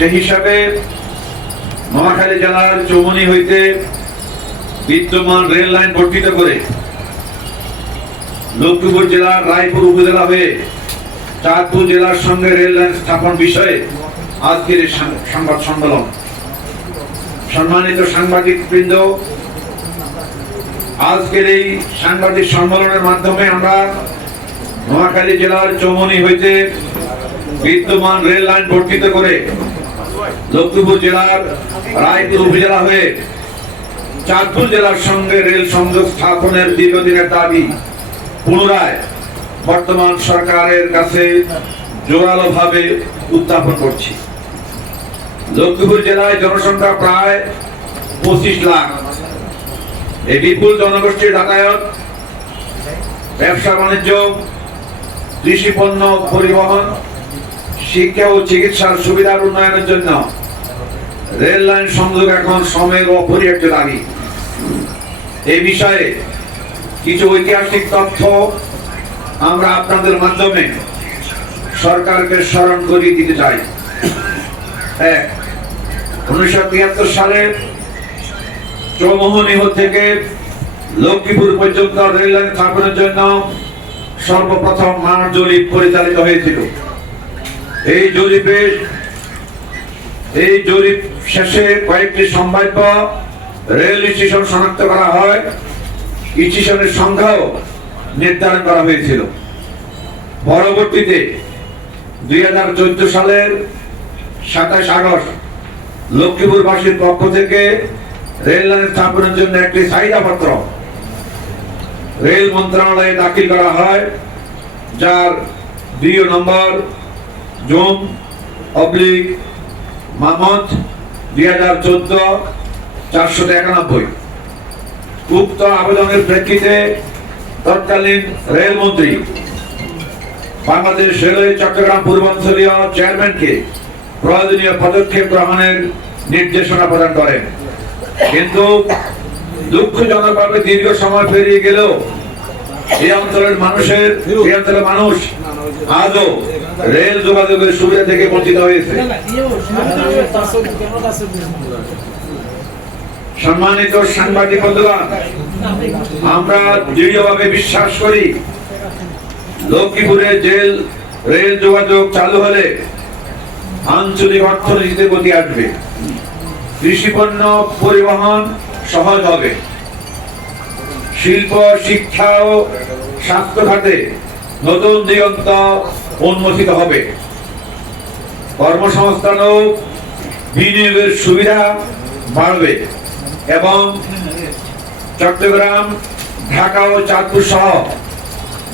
সেই হিসাবে নোয়াখালী জেলার চৌমনি হইতে বিদ্যমান রেল লাইন বর্ধিত করে লক্ষ্মীপুর জেলার রায়পুর উপজেলা হয়ে চাঁদপুর জেলার সঙ্গে রেল লাইন স্থাপন বিষয়ে আজকের এই সংবাদ সম্মেলন। সম্মানিত সাংবাদিক বৃন্দ, আজকের এই সাংবাদিক সম্মেলনের মাধ্যমে আমরা নোয়াখালী জেলার চৌমনি হইতে বিদ্যমান রেল লাইন বর্ধিত করে লক্ষ্মীপুর জেলার রায়পুর উপজেলা হয়ে চাঁদপুর জেলার সঙ্গে রেল সংযোগ স্থাপনের দীর্ঘদিনের দাবি পুনরায় বর্তমান সরকারের কাছে জোরালোভাবে উত্থাপন করছি। লক্ষ্মীপুর জেলায় জনসংখ্যা প্রায় 25 লাখ। এই বিপুল জনগোষ্ঠীর যাতায়াত, ব্যবসা বাণিজ্য, কৃষি পণ্য পরিবহন, শিক্ষা ও চিকিৎসার সুবিধার উন্নয়নের জন্য রেল লাইন সংযোগ এখন সময়ের অপরিহার্য দাবি। এই বিষয়ে কিছু ঐতিহাসিক তথ্য আমরা আপনাদের মাধ্যমে সরকারকে স্মরণ করিয়ে দিতে চাই। 1973 সালে চৌমুহনী থেকে লক্ষ্মীপুর পর্যন্ত রেল লাইন স্থাপনের জন্য সর্বপ্রথম মাঠ জরিপ পরিচালিত হয়েছিল। এই জরিপ শেষে কয়েকটি সম্ভাব্য রেল স্টেশন শনাক্ত করা হয়, স্টেশনের সংখ্যাও নির্ধারণ করা হয়েছিল। পরবর্তীতে 2014 সালের 27 আগস্ট লক্ষ্মীপুরবাসীর পক্ষ থেকে রেল লাইন স্থাপনের জন্য একটি চাহিদাপত্র রেল মন্ত্রণালয়ে দাখিল করা হয়, যার 2 নম্বর জুন/মামত 2014-491। উক্ত আবেদনের প্রেক্ষিতে তৎকালীন রেলমন্ত্রী বাংলাদেশ রেলওয়ে চট্টগ্রাম পূর্বাঞ্চলীয় চেয়ারম্যানকে প্রয়োজনীয় পদক্ষেপ গ্রহণের নির্দেশনা প্রদান করেন। কিন্তু দুঃখজনকভাবে দীর্ঘ সময় পেরিয়ে গেলেও এই অঞ্চলের মানুষ আজও রেল যোগাযোগের সুবিধা থেকে বঞ্চিত হয়েছে। সম্মানিত সাংবাদিক বন্ধুগণ, আমরা দৃঢ়ভাবে বিশ্বাস করি লক্ষ্মীপুরে রেল যোগাযোগ চালু হলে আঞ্চলিক অর্থনীতিতে গতি আসবে, কৃষি পণ্য পরিবহন সহজ হবে, শিল্প, শিক্ষা ও স্বাস্থ্য খাতে নতুন দিগন্ত উন্মোচিত হবে, কর্মসংস্থান ও বিনিয়োগের সুবিধা বাড়বে এবং চট্টগ্রাম, ঢাকা ও চাঁদপুর সহ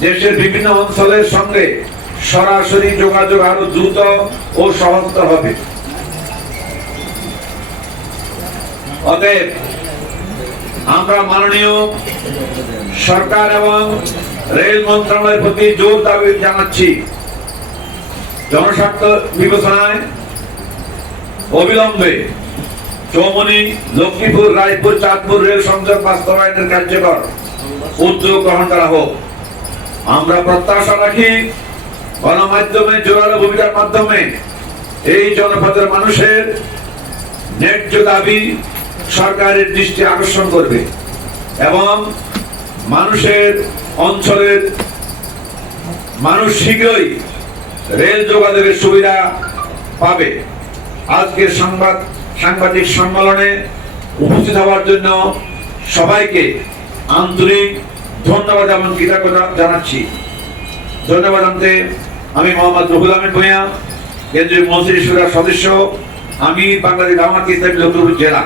দেশের বিভিন্ন অঞ্চলের সঙ্গে সরাসরি যোগাযোগ আরো দ্রুত ও সহজতর হবে। অতএব আমরা মাননীয় সরকার এবং রেল মন্ত্রণালয়ের প্রতি জোর দাবি জানাচ্ছি, জনস্বার্থ বিবেচনায় অবিলম্বে চৌমনি, লক্ষ্মীপুর, রায়পুর, চাঁদপুর রেল সংযোগ বাস্তবায়নের কার্যকর উদ্যোগ গ্রহণ করা হোক। আমরা প্রত্যাশা রাখি গণমাধ্যমে জোরালো ভূমিকার মাধ্যমে এই জনপদের মানুষের ন্যায্য দাবি সরকারের দৃষ্টি আকর্ষণ করবে এবং মানুষের অঞ্চলের মানুষ শীঘ্রই রেল যোগাযোগের সুবিধা পাবে। আজকের সাংবাদিক সম্মেলনে উপস্থিত হওয়ার জন্য সবাইকে আন্তরিক ধন্যবাদ এবং কৃতজ্ঞতা জানাচ্ছি। ধন্যবাদ জানাতে আমি মোহাম্মদ রুহুল আমিন ভূঁইয়া, কেন্দ্রীয় মজলিস শুরার সদস্য, আমি বাংলাদেশ জামায়াতে ইসলামী লক্ষ্মীপুর জেলা।